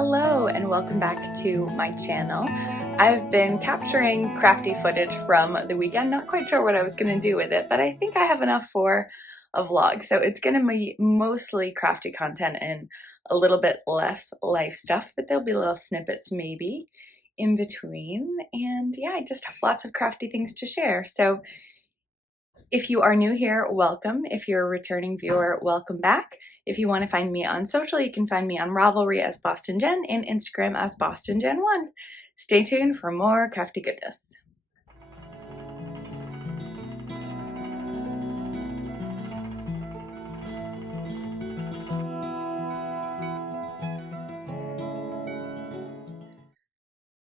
Hello and welcome back to my channel. I've been capturing crafty footage from the weekend, not quite sure what I was going to do with it, but I think I have enough for a vlog. So it's going to be mostly crafty content and a little bit less life stuff, but there'll be little snippets maybe in between. And yeah, I just have lots of crafty things to share. So if you are new here, welcome. If you're a returning viewer, welcome back. If you want to find me on social, you can find me on Ravelry as Boston Jen and Instagram as Boston Jen 1. Stay tuned for more crafty goodness.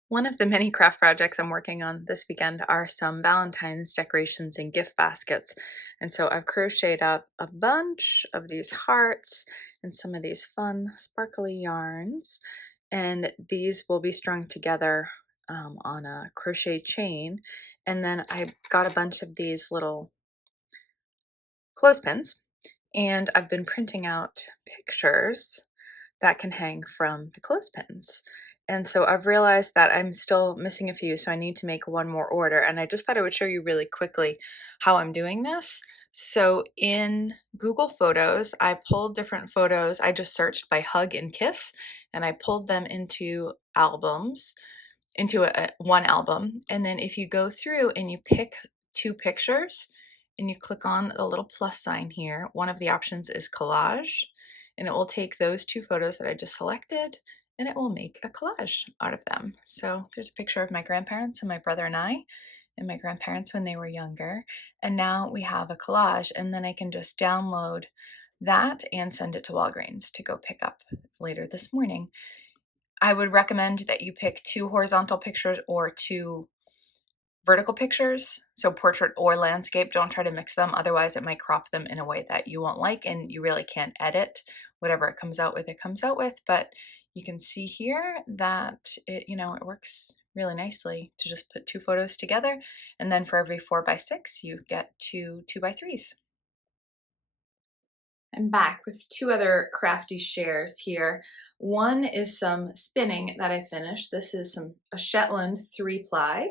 One of the many craft projects I'm working on this weekend are some Valentine's decorations and gift baskets. And so I've crocheted up a bunch of these hearts and some of these fun sparkly yarns. And these will be strung together on a crochet chain. And then I got a bunch of these little clothespins. And I've been printing out pictures that can hang from the clothespins. And so I've realized that I'm still missing a few, so I need to make one more order. And I just thought I would show you really quickly how I'm doing this. So in Google Photos, I pulled different photos. I just searched by hug and kiss, and I pulled them into albums, into one album. And then if you go through and you pick two pictures and you click on the little plus sign here, one of the options is collage, and it will take those two photos that I just selected and it will make a collage out of them. So there's a picture of my grandparents and my brother and I, and my grandparents when they were younger. And now we have a collage, and then I can just download that and send it to Walgreens to go pick up later this morning. I would recommend that you pick two horizontal pictures or two vertical pictures, so portrait or landscape. Don't try to mix them, otherwise it might crop them in a way that you won't like, and you really can't edit. Whatever it comes out with, it comes out with. But you can see here that it works really nicely to just put two photos together, and then for every 4x6 you get two 2x3s. I'm back with two other crafty shares here. One is some spinning that I finished. This is a Shetland 3-ply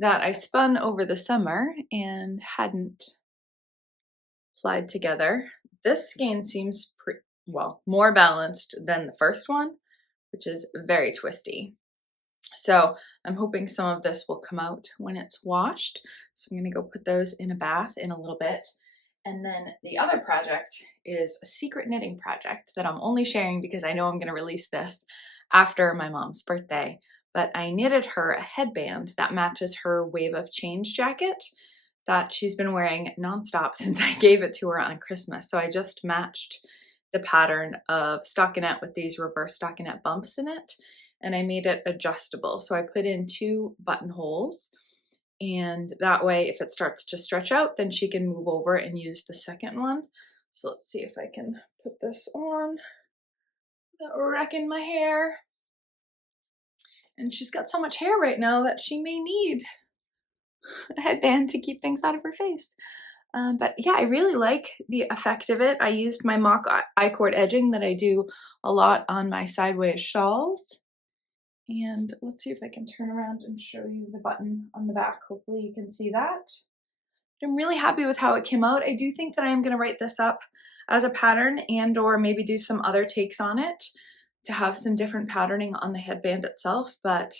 that I spun over the summer and hadn't plied together. This skein seems more balanced than the first one, which is very twisty. So I'm hoping some of this will come out when it's washed. So I'm gonna go put those in a bath in a little bit. And then the other project is a secret knitting project that I'm only sharing because I know I'm gonna release this after my mom's birthday. But I knitted her a headband that matches her Wave of Change jacket that she's been wearing nonstop since I gave it to her on Christmas. So I just matched the pattern of stockinette with these reverse stockinette bumps in it, and I made it adjustable. So I put in 2 buttonholes, and that way if it starts to stretch out, then she can move over and use the second one. So let's see if I can put this on without wrecking my hair. And she's got so much hair right now that she may need a headband to keep things out of her face. But yeah, I really like the effect of it. I used my mock I-cord edging that I do a lot on my sideways shawls. And let's see if I can turn around and show you the button on the back. Hopefully you can see that. But I'm really happy with how it came out. I do think that I am going to write this up as a pattern and or maybe do some other takes on it to have some different patterning on the headband itself. But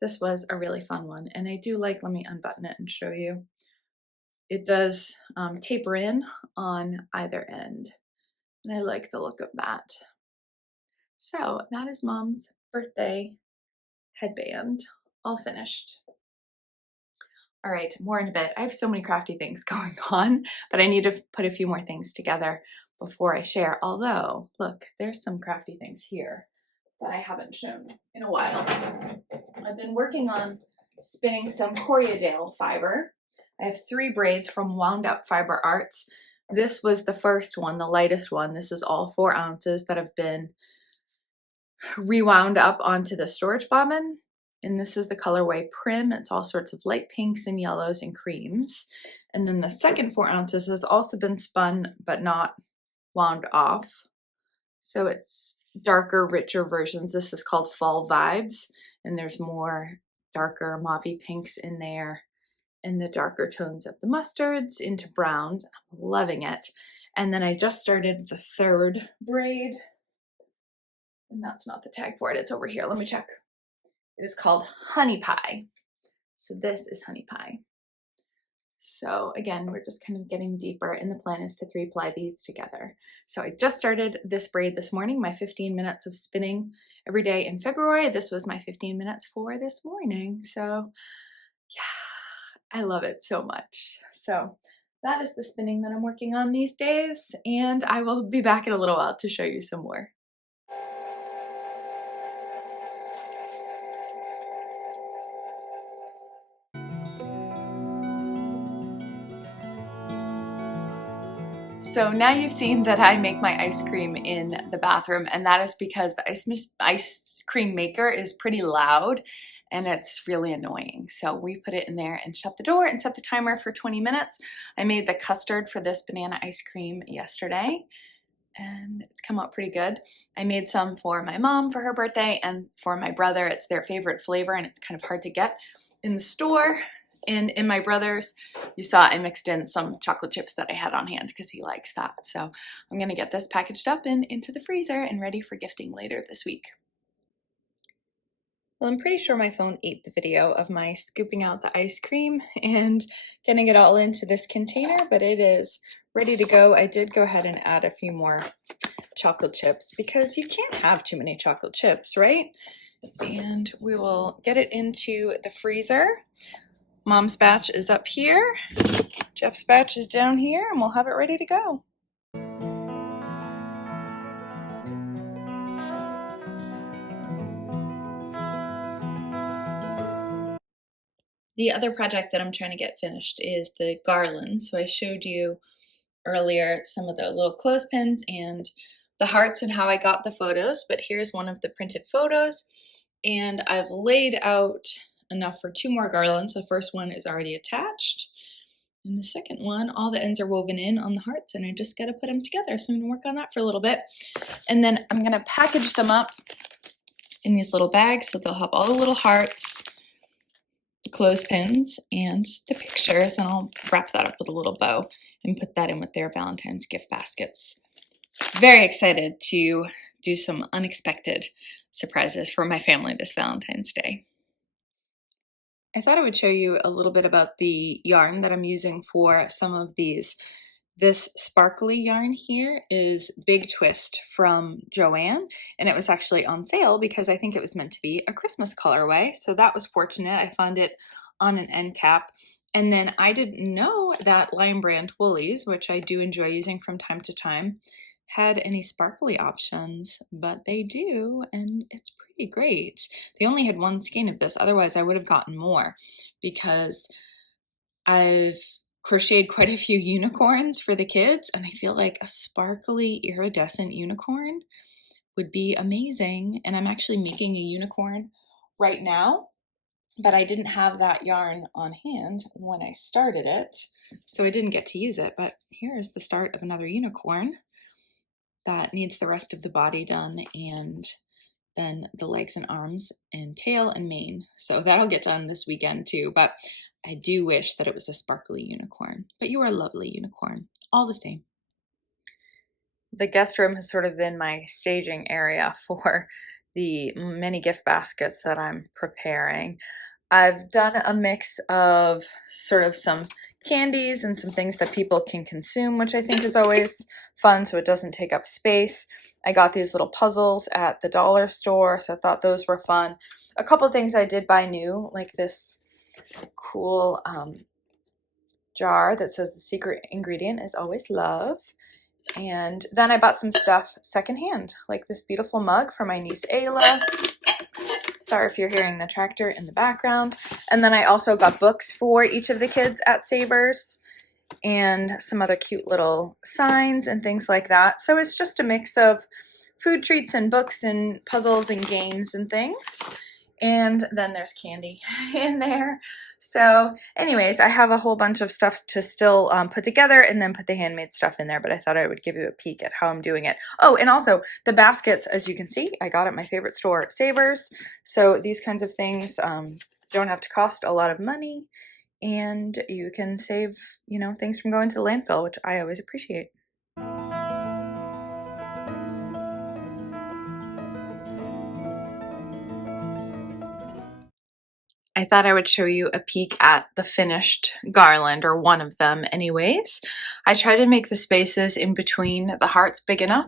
this was a really fun one. And I do like, let me unbutton it and show you. It does taper in on either end, and I like the look of that. So that is Mom's birthday headband, all finished. All right, more in a bit. I have so many crafty things going on, but I need to put a few more things together before I share. Although, look, there's some crafty things here that I haven't shown in a while. I've been working on spinning some Corriedale fiber. I have 3 braids from Wound Up Fiber Arts. This was the first one, the lightest one. This is all 4 ounces that have been rewound up onto the storage bobbin. And this is the colorway Prim. It's all sorts of light pinks and yellows and creams. And then the second 4 ounces has also been spun but not wound off. So it's darker, richer versions. This is called Fall Vibes, and there's more darker mauvey pinks in there and the darker tones of the mustards into browns. I'm loving it. And then I just started the third braid, and that's not the tag for it. It's over here. Let me check. It is called Honey Pie. So this is Honey Pie. So again, we're just kind of getting deeper, and the plan is to 3-ply these together. So I just started this braid this morning, my 15 minutes of spinning every day in February. This was my 15 minutes for this morning. So yeah, I love it so much. So that is the spinning that I'm working on these days, and I will be back in a little while to show you some more. So now you've seen that I make my ice cream in the bathroom, and that is because the ice cream maker is pretty loud and it's really annoying. So we put it in there and shut the door and set the timer for 20 minutes. I made the custard for this banana ice cream yesterday, and it's come out pretty good. I made some for my mom for her birthday and for my brother. It's their favorite flavor, and it's kind of hard to get in the store. And in my brother's, you saw I mixed in some chocolate chips that I had on hand because he likes that. So I'm going to get this packaged up and into the freezer and ready for gifting later this week. Well, I'm pretty sure my phone ate the video of my scooping out the ice cream and getting it all into this container, but it is ready to go. I did go ahead and add a few more chocolate chips because you can't have too many chocolate chips, right? And we will get it into the freezer. Mom's batch is up here, Jeff's batch is down here, and we'll have it ready to go. The other project that I'm trying to get finished is the garland. So I showed you earlier some of the little clothespins and the hearts and how I got the photos, but here's one of the printed photos, and I've laid out enough for 2 more garlands. The first one is already attached, and the second one, all the ends are woven in on the hearts, and I just got to put them together. So I'm going to work on that for a little bit, and then I'm going to package them up in these little bags so they'll have all the little hearts, the clothespins, and the pictures, and I'll wrap that up with a little bow and put that in with their Valentine's gift baskets. Very excited to do some unexpected surprises for my family this Valentine's Day. I thought I would show you a little bit about the yarn that I'm using for some of these. This sparkly yarn here is Big Twist from Joann, and it was actually on sale because I think it was meant to be a Christmas colorway. So that was fortunate. I found it on an end cap. And then I didn't know that Lion Brand Woolies, which I do enjoy using from time to time, had any sparkly options, but they do, and it's pretty great. They only had 1 skein of this, otherwise I would have gotten more because I've crocheted quite a few unicorns for the kids, and I feel like a sparkly iridescent unicorn would be amazing. And I'm actually making a unicorn right now, but I didn't have that yarn on hand when I started it, so I didn't get to use it. But here is the start of another unicorn that needs the rest of the body done, and then the legs and arms and tail and mane. So that'll get done this weekend too, but I do wish that it was a sparkly unicorn. But you are a lovely unicorn, all the same. The guest room has sort of been my staging area for the many gift baskets that I'm preparing. I've done a mix of sort of some candies and some things that people can consume, which I think is always fun so it doesn't take up space. I got these little puzzles at the dollar store, so I thought those were fun. A couple things I did buy new, like this cool jar that says the secret ingredient is always love. And then I bought some stuff secondhand, like this beautiful mug for my niece Ayla. Sorry if you're hearing the tractor in the background. And then I also got books for each of the kids at Savers and some other cute little signs and things like that. So it's just a mix of food treats and books and puzzles and games and things. And then there's candy in there. So anyways, I have a whole bunch of stuff to still put together and then put the handmade stuff in there, but I thought I would give you a peek at how I'm doing it. Oh, and also the baskets, as you can see, I got at my favorite store, Savers. So these kinds of things don't have to cost a lot of money, and you can save, you know, things from going to the landfill, which I always appreciate. I thought I would show you a peek at the finished garland, or one of them anyways. I try to make the spaces in between the hearts big enough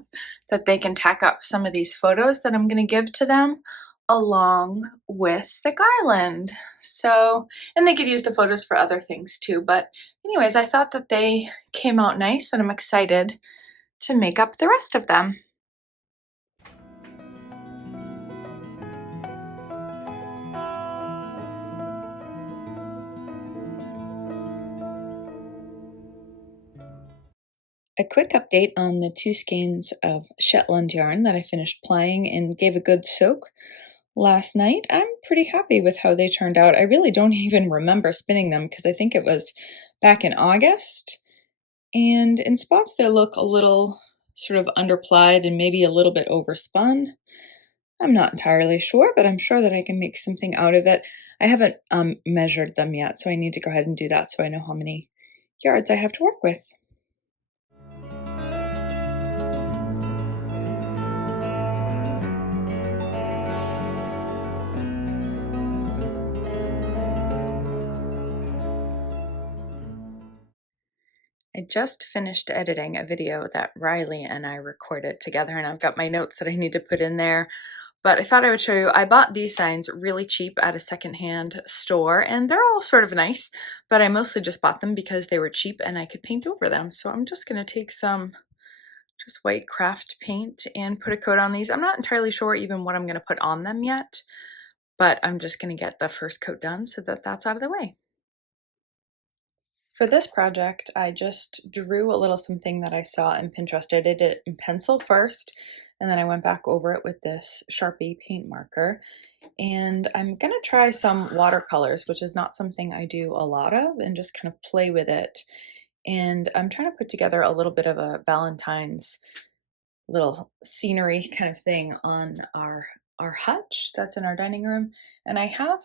that they can tack up some of these photos that I'm going to give to them along with the garland. So, and they could use the photos for other things too. But anyways, I thought that they came out nice, and I'm excited to make up the rest of them. A quick update on the 2 skeins of Shetland yarn that I finished plying and gave a good soak last night. I'm pretty happy with how they turned out. I really don't even remember spinning them because I think it was back in August. And in spots they look a little sort of underplied and maybe a little bit overspun. I'm not entirely sure, but I'm sure that I can make something out of it. I haven't measured them yet, so I need to go ahead and do that so I know how many yards I have to work with. I just finished editing a video that Riley and I recorded together, and I've got my notes that I need to put in there. But I thought I would show you, I bought these signs really cheap at a secondhand store, and they're all sort of nice, but I mostly just bought them because they were cheap and I could paint over them. So I'm just going to take some just white craft paint and put a coat on these. I'm not entirely sure even what I'm going to put on them yet, but I'm just going to get the first coat done so that that's out of the way. For this project, I just drew a little something that I saw in Pinterest. I did it in pencil first, and then I went back over it with this Sharpie paint marker. And I'm gonna try some watercolors, which is not something I do a lot of, and just kind of play with it. And I'm trying to put together a little bit of a Valentine's little scenery kind of thing on our hutch that's in our dining room. And I have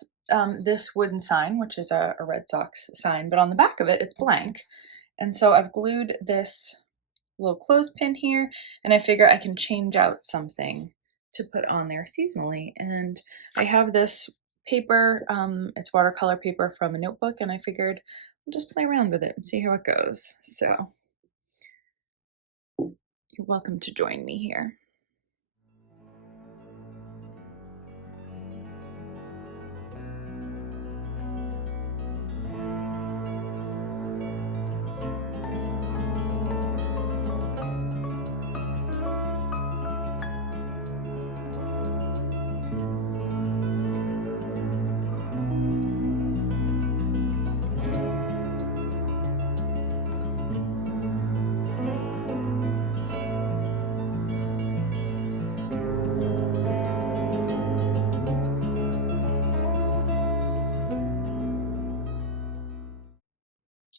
this wooden sign, which is a Red Sox sign, but on the back of it, it's blank. And so I've glued this little clothespin here, and I figure I can change out something to put on there seasonally. And I have this paper, it's watercolor paper from a notebook, and I figured I'll just play around with it and see how it goes. So you're welcome to join me here.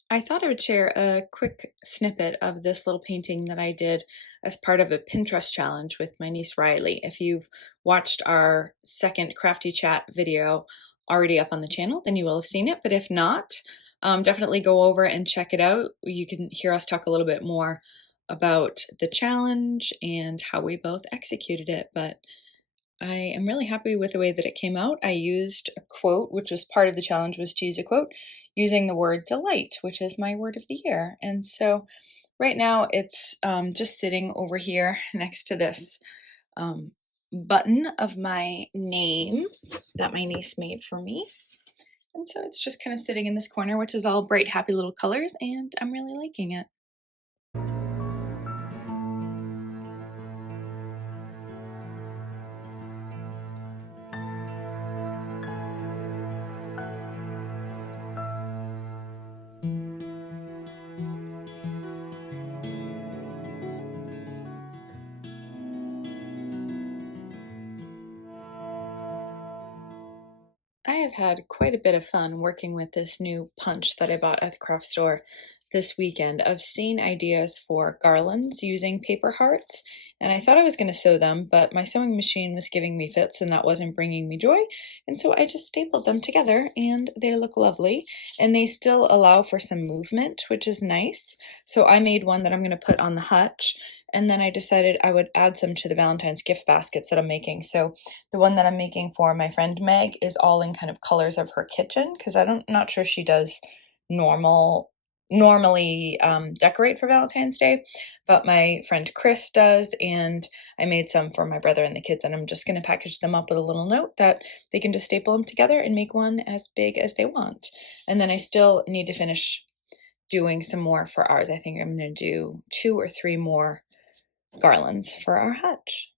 I thought I would share a quick snippet of this little painting that I did as part of a Pinterest challenge with my niece Riley. If you've watched our second Crafty Chat video already up on the channel, then you will have seen it. But if not, definitely go over and check it out. You can hear us talk a little bit more about the challenge and how we both executed it. But I am really happy with the way that it came out. I used a quote, which was part of the challenge, was to use a quote using the word delight, which is my word of the year. And so right now it's just sitting over here next to this button of my name that my niece made for me. And so it's just kind of sitting in this corner, which is all bright, happy little colors, and I'm really liking it. had quite a bit of fun working with this new punch that I bought at the craft store this weekend. I've seen ideas for garlands using paper hearts, and I thought I was going to sew them, but my sewing machine was giving me fits and that wasn't bringing me joy. And so I just stapled them together and they look lovely. And they still allow for some movement, which is nice. So I made one that I'm going to put on the hutch. And then I decided I would add some to the Valentine's gift baskets that I'm making. So the one that I'm making for my friend Meg is all in kind of colors of her kitchen, because I'm not sure she does normally decorate for Valentine's Day, but my friend Chris does, and I made some for my brother and the kids, and I'm just going to package them up with a little note that they can just staple them together and make one as big as they want. And then I still need to finish doing some more for ours. I think I'm going to do 2 or 3 more garlands for our hutch.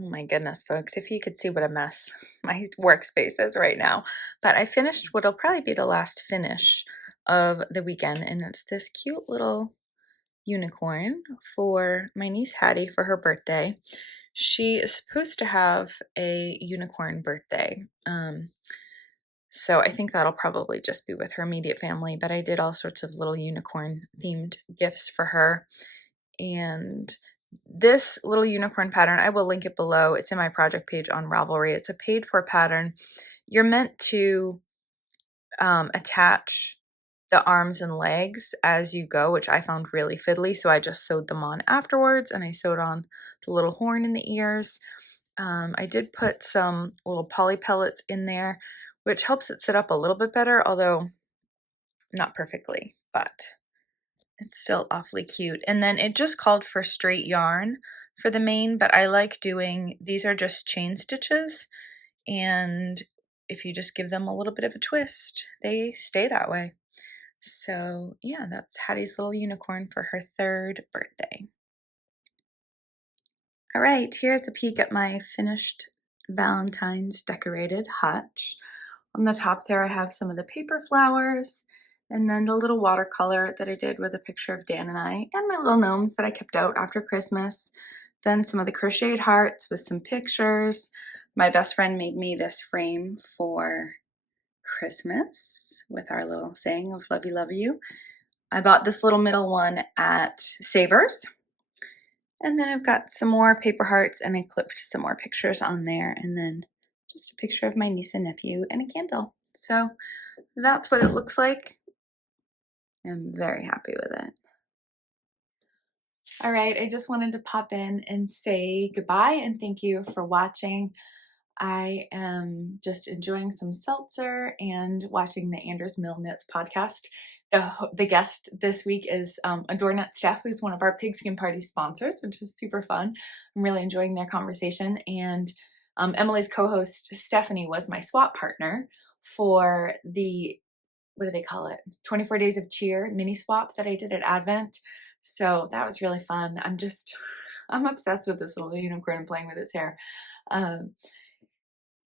Oh my goodness, folks, if you could see what a mess my workspace is right now. But I finished what'll probably be the last finish of the weekend, and it's this cute little unicorn for my niece Hattie for her birthday. She is supposed to have a unicorn birthday. So I think that'll probably just be with her immediate family, but I did all sorts of little unicorn themed gifts for her. And this little unicorn pattern, I will link it below. It's in my project page on Ravelry. It's a paid for pattern. You're meant to attach the arms and legs as you go, which I found really fiddly. So I just sewed them on afterwards, and I sewed on the little horn in the ears. I did put some little poly pellets in there, which helps it sit up a little bit better, although not perfectly, but it's still awfully cute. And then it just called for straight yarn for the mane, but I like doing, these are just chain stitches, and if you just give them a little bit of a twist, they stay that way. So yeah, that's Hattie's little unicorn for her 3rd birthday. All right, here's a peek at my finished Valentine's decorated hutch. On the top there I have some of the paper flowers, and then the little watercolor that I did with a picture of Dan and I, and my little gnomes that I kept out after Christmas. Then some of the crocheted hearts with some pictures. My best friend made me this frame for Christmas with our little saying of "Love you, love you." I bought this little middle one at Savers. And then I've got some more paper hearts, and I clipped some more pictures on there, and then just a picture of my niece and nephew and a candle. So that's what it looks like. I'm very happy with it. All right, I just wanted to pop in and say goodbye and thank you for watching. I am just enjoying some seltzer and watching the Anders Mill Knits podcast. The guest this week is Adore Nut Steph, who's one of our Pigskin Party sponsors, which is super fun. I'm really enjoying their conversation. And Emily's co-host Stephanie was my swap partner for the, what do they call it? 24 Days of Cheer mini swap that I did at Advent. So that was really fun. I'm obsessed with this little unicorn and playing with its hair.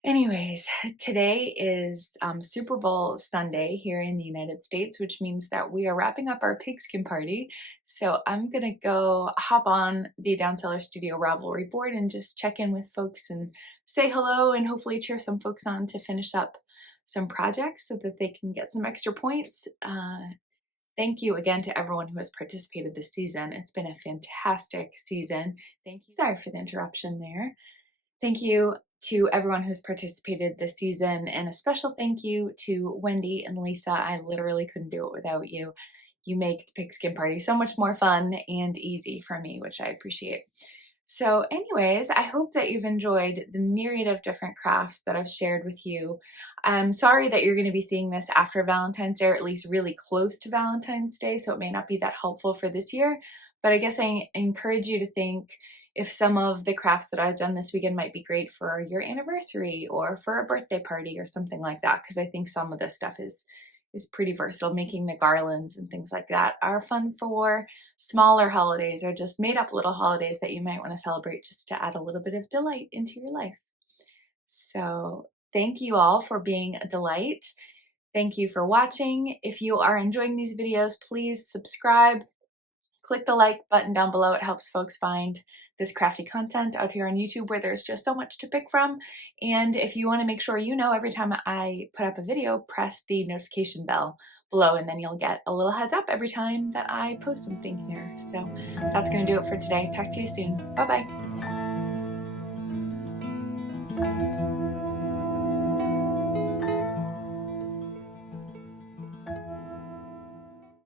Anyways, today is Super Bowl Sunday here in the United States, which means that we are wrapping up our pigskin party. So I'm going to go hop on the Down Cellar Studio Ravelry board and just check in with folks and say hello and hopefully cheer some folks on to finish up some projects so that they can get some extra points Thank you again to everyone who has participated this season. It's been a fantastic season. Thank you. Sorry for the interruption there. Thank you to everyone who's participated this season, and a special thank you to Wendy and Lisa. I literally couldn't do it without you. You make the pigskin party so much more fun and easy for me, which I appreciate. So anyways, I hope that you've enjoyed the myriad of different crafts that I've shared with you. I'm sorry that you're going to be seeing this after Valentine's Day, or at least really close to Valentine's Day, so it may not be that helpful for this year. But I guess I encourage you to think if some of the crafts that I've done this weekend might be great for your anniversary or for a birthday party or something like that, because I think some of this stuff is pretty versatile. Making the garlands and things like that are fun for smaller holidays or just made up little holidays that you might want to celebrate, just to add a little bit of delight into your life. So thank you all for being a delight. Thank you for watching. If you are enjoying these videos, please subscribe. Click the like button down below. It helps folks find this crafty content out here on YouTube, where there's just so much to pick from. And if you want to make sure you know every time I put up a video, press the notification bell below, and then you'll get a little heads up every time that I post something here. So that's going to do it for today. Talk to you soon. Bye-bye.